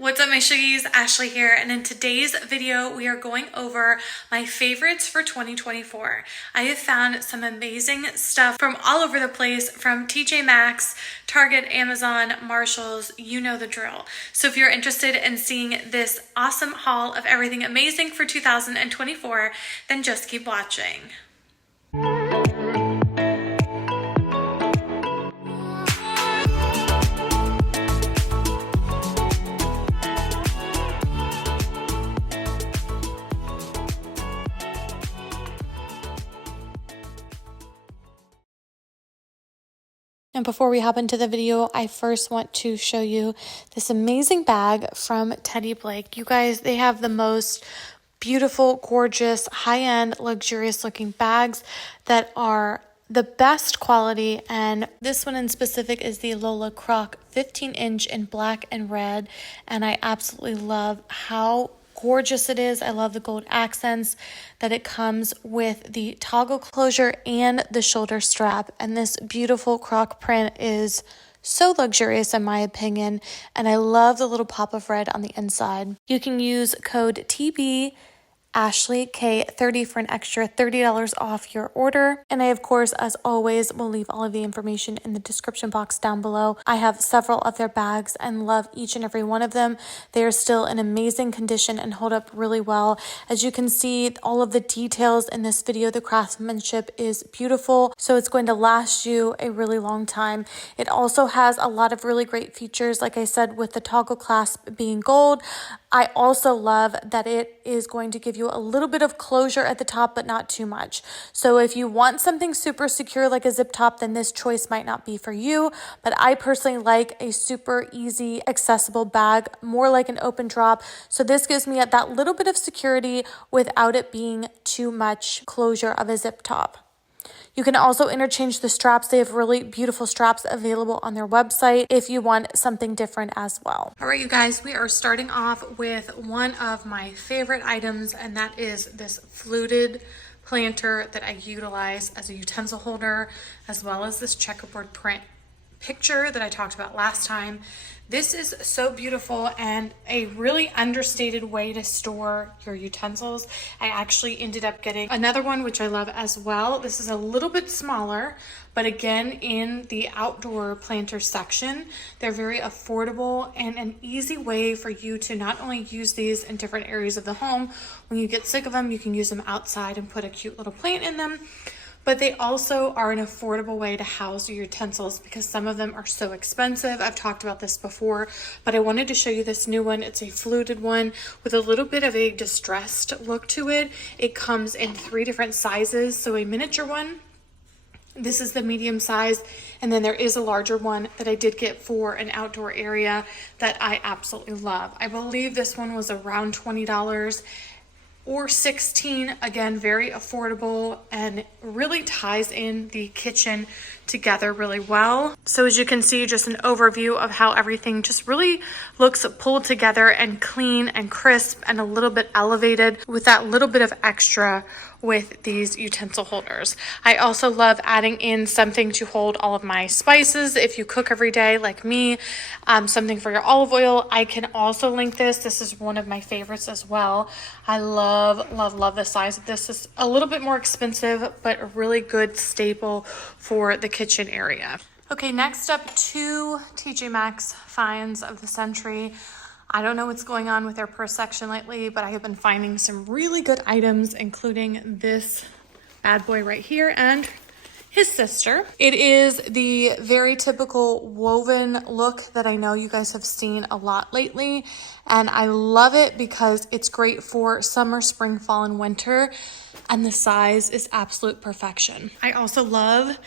What's up, my Shuggies? Ashley here, and in today's video we are going over my favorites for 2024. I have found some amazing stuff from all over the place, from Tjmaxx, Target, Amazon, Marshalls, you know the drill. So if you're interested in seeing this awesome haul of everything amazing for 2024, then just keep watching. And before we hop into the video, I first want to show you this amazing bag from Teddy Blake. You guys, they have the most beautiful, gorgeous, high-end, luxurious looking bags that are the best quality. And this one in specific is the Lola Croc 15-inch in black and red. And I absolutely love how gorgeous it is. I love the gold accents that it comes with, the toggle closure and the shoulder strap. And this beautiful croc print is so luxurious in my opinion. And I love the little pop of red on the inside. You can use code TB Ashley K30 for an extra $30 off your order. And I, of course, as always, will leave all of the information in the description box down below. I have several of their bags and love each and every one of them. They are still in amazing condition and hold up really well. As you can see, all of the details in this video, the craftsmanship is beautiful. So it's going to last you a really long time. It also has a lot of really great features, like I said, with the toggle clasp being gold. I also love that it is going to give you a little bit of closure at the top, but not too much. So if you want something super secure like a zip top, then this choice might not be for you. But I personally like a super easy, accessible bag, more like an open drop. So this gives me that little bit of security without it being too much closure of a zip top. You can also interchange the straps. They have really beautiful straps available on their website if you want something different as well. All right, you guys, we are starting off with one of my favorite items, and that is this fluted planter that I utilize as a utensil holder, as well as this checkerboard print picture that I talked about last time. This is so beautiful and a really understated way to store your utensils. I actually ended up getting another one, which I love as well. This is a little bit smaller, but again, in the outdoor planter section, they're very affordable and an easy way for you to not only use these in different areas of the home. When you get sick of them, you can use them outside and put a cute little plant in them. But they also are an affordable way to house your utensils because some of them are so expensive. I've talked about this before, but I wanted to show you this new one. It's a fluted one with a little bit of a distressed look to it. It comes in 3 different sizes. So a miniature one, this is the medium size, and then there is a larger one that I did get for an outdoor area that I absolutely love. I believe this one was around $20. Or $16, again, very affordable and really ties in the kitchen together really well. So as you can see, just an overview of how everything just really looks pulled together and clean and crisp and a little bit elevated with that little bit of extra with these utensil holders. I also love adding in something to hold all of my spices if you cook every day like me, something for your olive oil. I can also link this. This is one of my favorites as well. I love, love, love the size of this. It's a little bit more expensive, but a really good staple for the kitchen area. Okay, next up, 2 Tjmaxx finds of the century. I don't know what's going on with their purse section lately, but I have been finding some really good items, including this bad boy right here and his sister. It is the very typical woven look that I know you guys have seen a lot lately, and I love it because it's great for summer, spring, fall, and winter, and the size is absolute perfection. I also love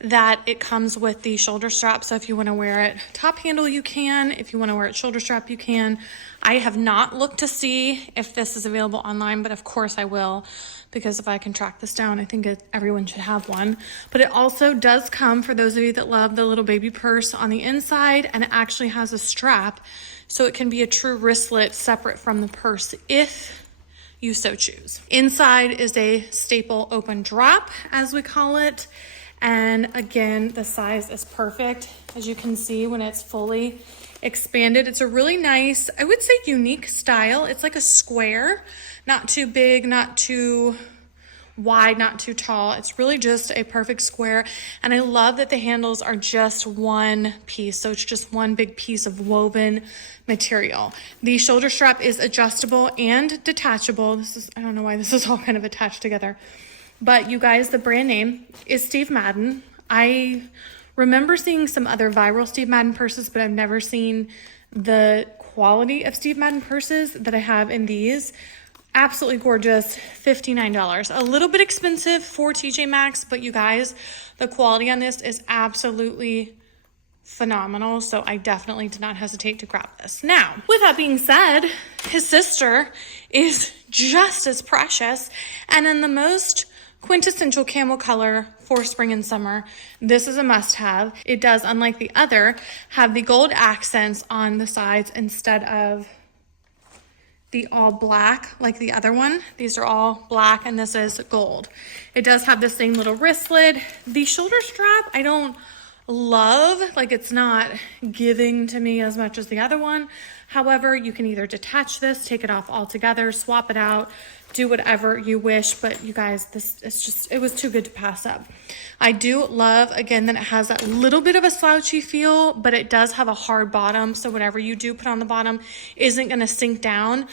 that it comes with the shoulder strap. So if you want to wear it top handle, you can. If you want to wear it shoulder strap, you can. I have not looked to see if this is available online, but of course I will, because if I can track this down, I think everyone should have one. But it also does come, for those of you that love the little baby purse, on the inside, and it actually has a strap, so it can be a true wristlet separate from the purse if you so choose. Inside is a staple open drop, as we call it. And again, the size is perfect. As you can see, when it's fully expanded. It's a really nice, I would say unique style. It's like a square, not too big, not too wide, not too tall. It's really just a perfect square. And I love that the handles are just one piece. So it's just one big piece of woven material. The shoulder strap is adjustable and detachable. This is, I don't know why this is all kind of attached together. But you guys, the brand name is Steve Madden. I remember seeing some other viral Steve Madden purses, but I've never seen the quality of Steve Madden purses that I have in these. Absolutely gorgeous, $59. A little bit expensive for Tjmaxx, but you guys, the quality on this is absolutely phenomenal. So I definitely did not hesitate to grab this. Now, with that being said, his sister is just as precious and in the most quintessential camel color for spring and summer. This is a must-have. It does, unlike the other, have the gold accents on the sides instead of the all black like the other one. These are all black and this is gold. It does have the same little wristlet. The shoulder strap I don't love, like it's not giving to me as much as the other one. However, you can either detach this, take it off altogether, swap it out, do whatever you wish, but you guys, this is just, it was too good to pass up. I do love, again, that it has that little bit of a slouchy feel, but it does have a hard bottom, so whatever you do put on the bottom isn't going to sink down.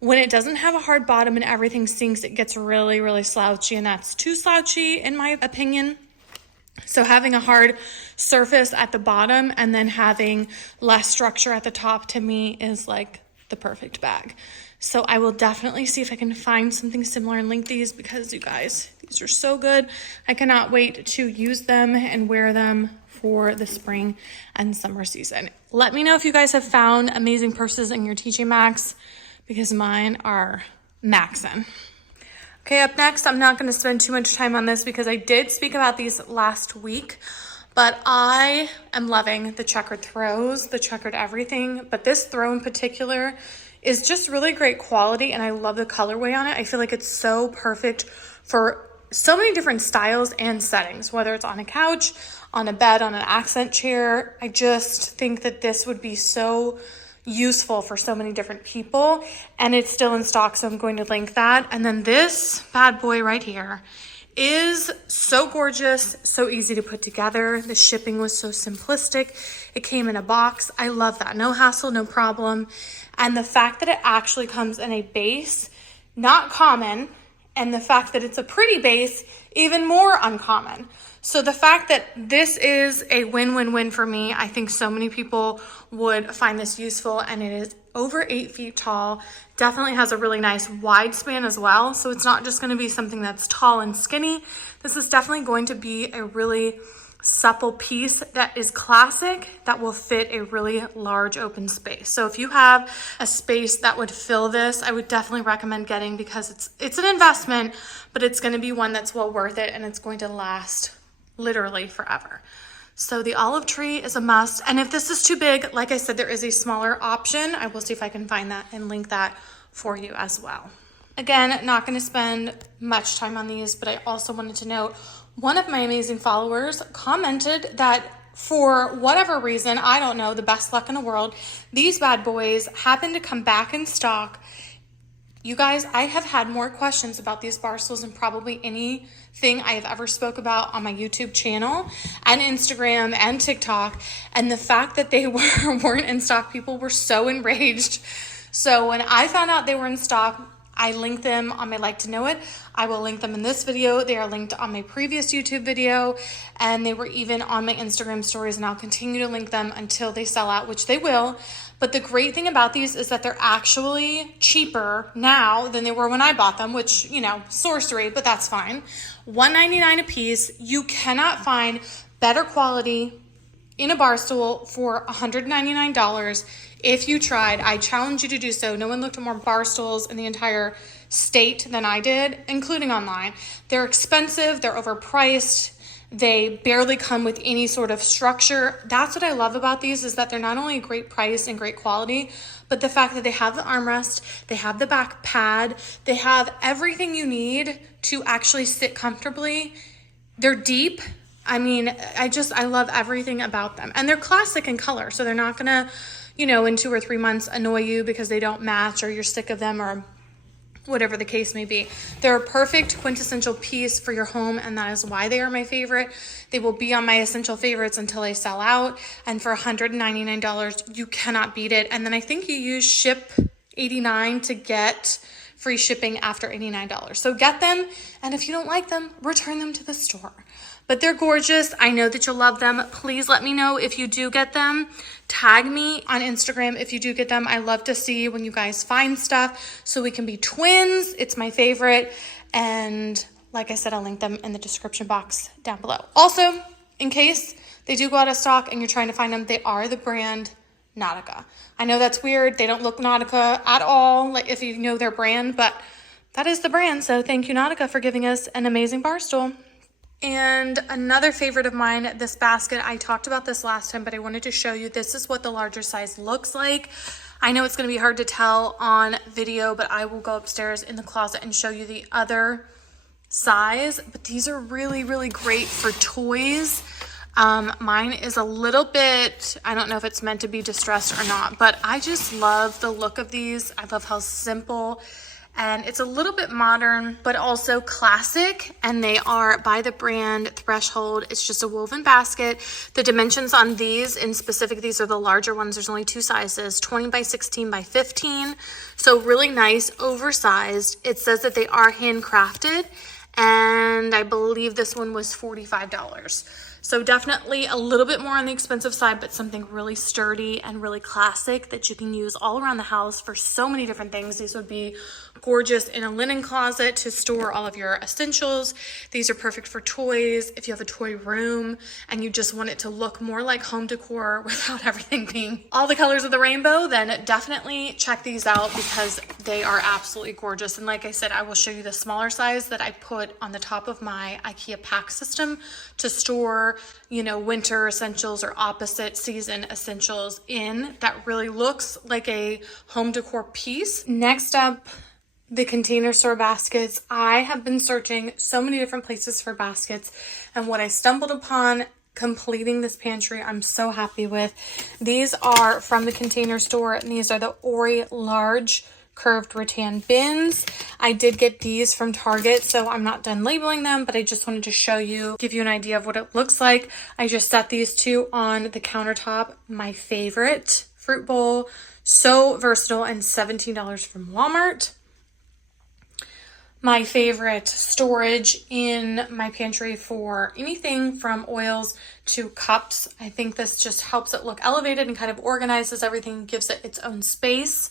When it doesn't have a hard bottom and everything sinks, it gets really, really slouchy, and that's too slouchy in my opinion. So having a hard surface at the bottom and then having less structure at the top, to me, is like the perfect bag. So I will definitely see if I can find something similar and link these, because you guys, these are so good. I cannot wait to use them and wear them for the spring and summer season. Let me know if you guys have found amazing purses in your Tjmaxx, because mine are maxing. Okay, up next, I'm not going to spend too much time on this because I did speak about these last week, but I am loving the checkered throws, the checkered everything, but this throw in particular is just really great quality, and I love the colorway on it. I feel like it's so perfect for so many different styles and settings, whether it's on a couch, on a bed, on an accent chair. I just think that this would be so useful for so many different people, and it's still in stock, so I'm going to link that. And then this bad boy right here is so gorgeous, so easy to put together. The shipping was so simplistic. It came in a box. I love that. No hassle, no problem. And the fact that it actually comes in a base, not common, and the fact that it's a pretty base, even more uncommon. So the fact that this is a win-win-win for me, I think so many people would find this useful, and it is over 8 feet tall. Definitely has a really nice wide span as well. So it's not just going to be something that's tall and skinny. This is definitely going to be a really supple piece that is classic, that will fit a really large open space. So if you have a space that would fill this, I would definitely recommend getting, because it's an investment, but it's going to be one that's well worth it, and it's going to last literally forever. So the olive tree is a must. And if this is too big, like I said, there is a smaller option. I will see if I can find that and link that for you as well. Again, not going to spend much time on these, but I also wanted to note, one of my amazing followers commented that for whatever reason, I don't know, the best luck in the world, these bad boys happen to come back in stock. You guys, I have had more questions about these bar stools than probably anything I have ever spoke about on my YouTube channel and Instagram and TikTok. And the fact that they weren't in stock, people were so enraged. So when I found out they were in stock, I linked them on my Like to Know It. I will link them in this video. They are linked on my previous YouTube video, and they were even on my Instagram stories, and I'll continue to link them until they sell out, which they will. But the great thing about these is that they're actually cheaper now than they were when I bought them, which, you know, sorcery, but that's fine. $1.99 a piece. You cannot find better quality in a bar stool for $199. If you tried, I challenge you to do so. No one looked at more bar stools in the entire state than I did, including online. They're expensive, they're overpriced, they barely come with any sort of structure. That's what I love about these, is that they're not only a great price and great quality, but the fact that they have the armrest, they have the back pad, they have everything you need to actually sit comfortably. They're deep. I mean, I love everything about them. And they're classic in color, so they're not gonna you know, in 2 or 3 months annoy you because they don't match or you're sick of them or whatever the case may be. They're a perfect quintessential piece for your home, and that is why they are my favorite. They will be on my essential favorites until they sell out, and for $199, you cannot beat it. And then I think you use ship $89 to get free shipping after $89. So get them, and if you don't like them, return them to the store. But they're gorgeous. I know that you'll love them. Please let me know if you do get them. Tag me on Instagram if you do get them. I love to see when you guys find stuff so we can be twins. It's my favorite. And like I said, I'll link them in the description box down below. Also, in case they do go out of stock and you're trying to find them, they are the brand Nautica. I know that's weird. They don't look Nautica at all, like if you know their brand, but that is the brand. So thank you, Nautica, for giving us an amazing bar stool. And another favorite of mine, this basket, I talked about this last time, but I wanted to show you, this is what the larger size looks like. I know it's going to be hard to tell on video, but I will go upstairs in the closet and show you the other size. But these are really, really great for toys. Mine is a little bit, I don't know if it's meant to be distressed or not, but I just love the look of these. I love how simple, and it's a little bit modern, but also classic. And they are by the brand Threshold. It's just a woven basket. The dimensions on these in specific, these are the larger ones. There's only 2 sizes, 20 by 16 by 15. So really nice, oversized. It says that they are handcrafted, and I believe this one was $45. So definitely a little bit more on the expensive side, but something really sturdy and really classic that you can use all around the house for so many different things. These would be gorgeous in a linen closet to store all of your essentials. These are perfect for toys. If you have a toy room and you just want it to look more like home decor without everything being all the colors of the rainbow, then definitely check these out because they are absolutely gorgeous. And like I said, I will show you the smaller size that I put on the top of my Ikea pack system to store, you know, winter essentials or opposite season essentials in. That really looks like a home decor piece. Next up, the container store baskets. I have been searching so many different places for baskets, and what I stumbled upon completing this pantry, I'm so happy with. These are from the Container Store, and these are the Ori large curved rattan bins. I did get these from Target, so I'm not done labeling them, but I just wanted to show you, give you an idea of what it looks like. I just set these 2 on the countertop. My favorite fruit bowl, so versatile, and $17 from Walmart. My favorite storage in my pantry for anything from oils to cups. I think this just helps it look elevated and kind of organizes everything, gives it its own space.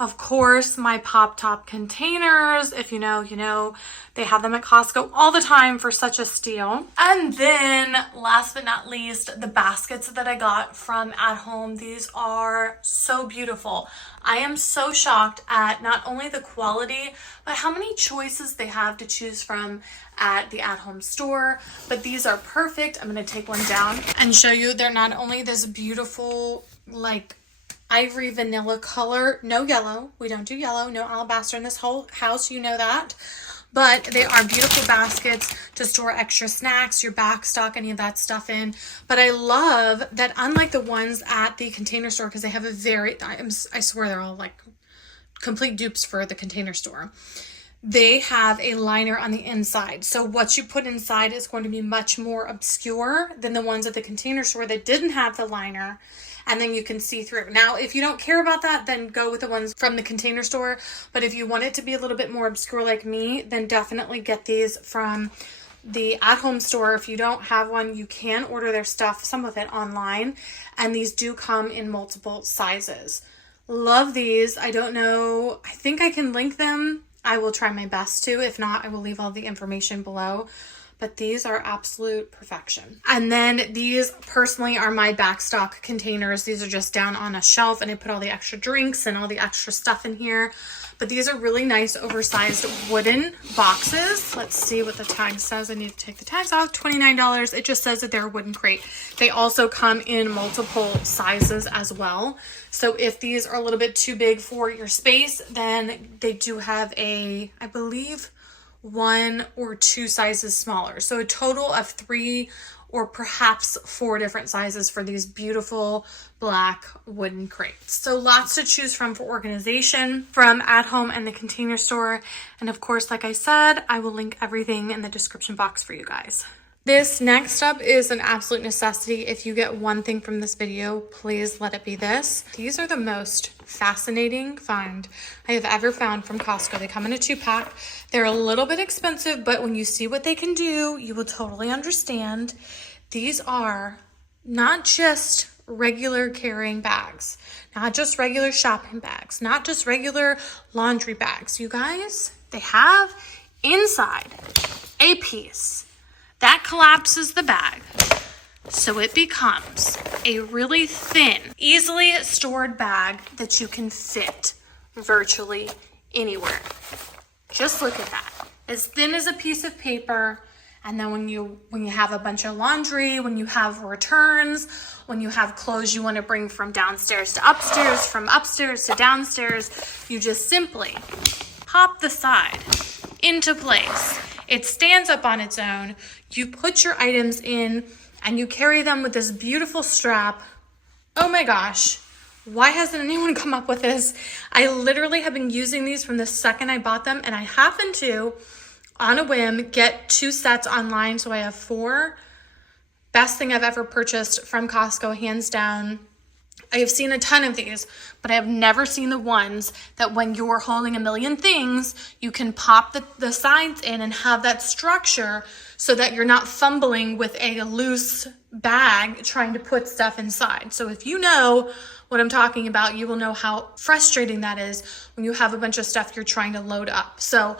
Of course, my pop top containers, if you know, you know, they have them at Costco all the time for such a steal. And then last but not least, the baskets that I got from At Home. These are so beautiful. I am so shocked at not only the quality, but how many choices they have to choose from at the At Home store. But these are perfect. I'm going to take one down and show you. They're not only this beautiful, like, ivory vanilla color, no yellow, we don't do yellow, no alabaster in this whole house, you know that, but they are beautiful baskets to store extra snacks, your back stock, any of that stuff in. But I love that, unlike the ones at the Container Store, because they have a very, I swear they're all like complete dupes for the Container Store, they have a liner on the inside. So what you put inside is going to be much more obscure than the ones at the Container Store that didn't have the liner, and then you can see through. Now, if you don't care about that, then go with the ones from the Container Store. But if you want it to be a little bit more obscure like me, then definitely get these from the At Home store. If you don't have one, you can order their stuff, some of it online, and these do come in multiple sizes. Love these. I don't know, I think I can link them. I will try my best to. If not, I will leave all the information below. But these are absolute perfection. And then these personally are my backstock containers. These are just down on a shelf, and I put all the extra drinks and all the extra stuff in here. But these are really nice oversized wooden boxes. Let's see what the tag says. I need to take the tags off. $29. It just says that they're a wooden crate. They also come in multiple sizes as well. So if these are a little bit too big for your space, then they do have a, I believe, 1 or 2 sizes smaller. So a total of 3 or perhaps 4 different sizes for these beautiful black wooden crates. So lots to choose from for organization from At Home and the Container Store. And of course, like I said, I will link everything in the description box for you guys. This next up is an absolute necessity. If you get one thing from this video, please let it be this. These are the most fascinating find I have ever found from Costco. They come in a 2-pack. They're a little bit expensive, but when you see what they can do, you will totally understand. These are not just regular carrying bags, not just regular shopping bags, not just regular laundry bags. You guys, they have inside a piece that collapses the bag so it becomes a really thin, easily stored bag that you can fit virtually anywhere. Just look at that. As thin as a piece of paper. And then when you have a bunch of laundry, when you have returns, when you have clothes you want to bring from downstairs to upstairs, from upstairs to downstairs, you just simply pop the side into place. It stands up on its own. You put your items in and you carry them with this beautiful strap. Oh my gosh, why hasn't anyone come up with this? I literally have been using these from the second I bought them, and I happen to, on a whim, get 2 sets online. So I have 4. Best thing I've ever purchased from Costco, hands down. I have seen a ton of these, but I have never seen the ones that when you're holding a million things, you can pop the sides in and have that structure so that you're not fumbling with a loose bag trying to put stuff inside. So if you know what I'm talking about, you will know how frustrating that is when you have a bunch of stuff you're trying to load up. So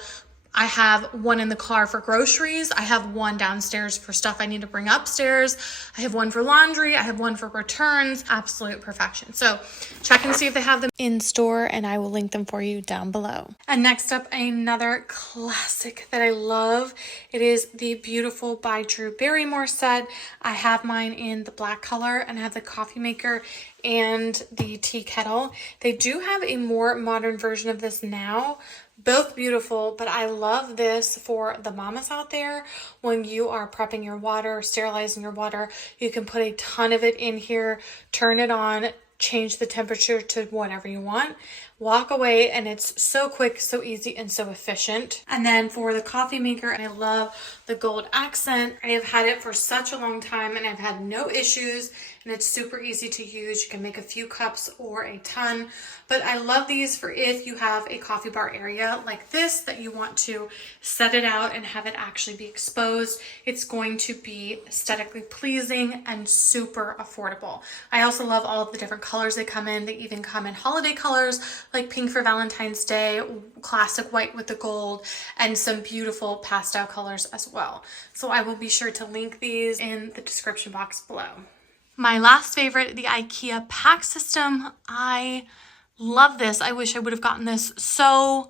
I have one in the car for groceries. I have one downstairs for stuff I need to bring upstairs. I have one for laundry. I have one for returns. Absolute perfection. So check and see if they have them in store, and I will link them for you down below. And next up, another classic that I love. It is the beautiful by Drew Barrymore set. I have mine in the black color, and I have the coffee maker and the tea kettle. They do have a more modern version of this now. Both beautiful, but I love this for the mamas out there. When you are prepping your water, sterilizing your water, you can put a ton of it in here, turn it on, change the temperature to whatever you want, walk away, and it's so quick, so easy, and so efficient. And then for the coffee maker, I love the gold accent. I have had it for such a long time and I've had no issues, and it's super easy to use. You can make a few cups or a ton, but I love these for if you have a coffee bar area like this that you want to set it out and have it actually be exposed. It's going to be aesthetically pleasing and super affordable. I also love all of the different colors they come in. They even come in holiday colors like pink for Valentine's Day, classic white with the gold, and some beautiful pastel colors as well. So I will be sure to link these in the description box below. My last favorite, the Ikea pack system. I love this. I wish I would have gotten this so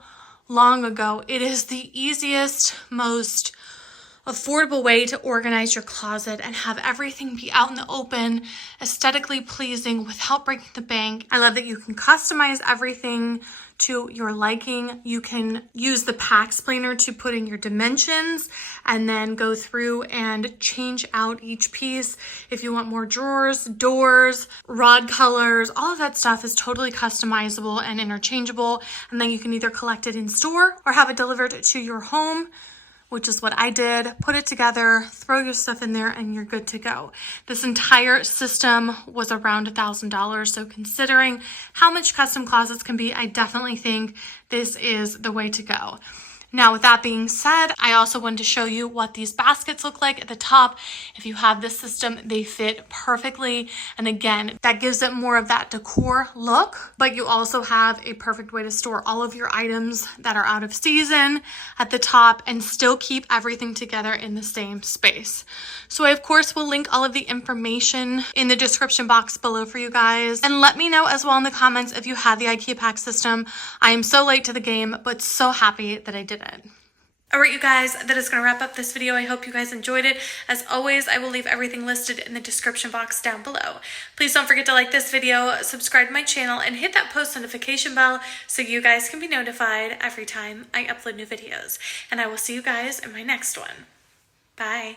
long ago. It is the easiest, most affordable way to organize your closet and have everything be out in the open, aesthetically pleasing without breaking the bank. I love that you can customize everything to your liking. You can use the pack explainer to put in your dimensions and then go through and change out each piece. If you want more drawers, doors, rod colors, all of that stuff is totally customizable and interchangeable. And then you can either collect it in store or have it delivered to your home, which is what I did. Put it together, throw your stuff in there, and you're good to go. This entire system was around $1,000. So considering how much custom closets can be, I definitely think this is the way to go. Now, with that being said, I also wanted to show you what these baskets look like at the top. If you have this system, they fit perfectly. And again, that gives it more of that decor look, but you also have a perfect way to store all of your items that are out of season at the top and still keep everything together in the same space. So I, of course, will link all of the information in the description box below for you guys. And let me know as well in the comments if you had the IKEA pack system. I am so late to the game, but so happy that I did it. All right, you guys, that is going to wrap up this video. I hope you guys enjoyed it. As always, I will leave everything listed in the description box down below. Please don't forget to like this video, subscribe to my channel, and hit that post notification bell so you guys can be notified every time I upload new videos. And I will see you guys in my next one. Bye.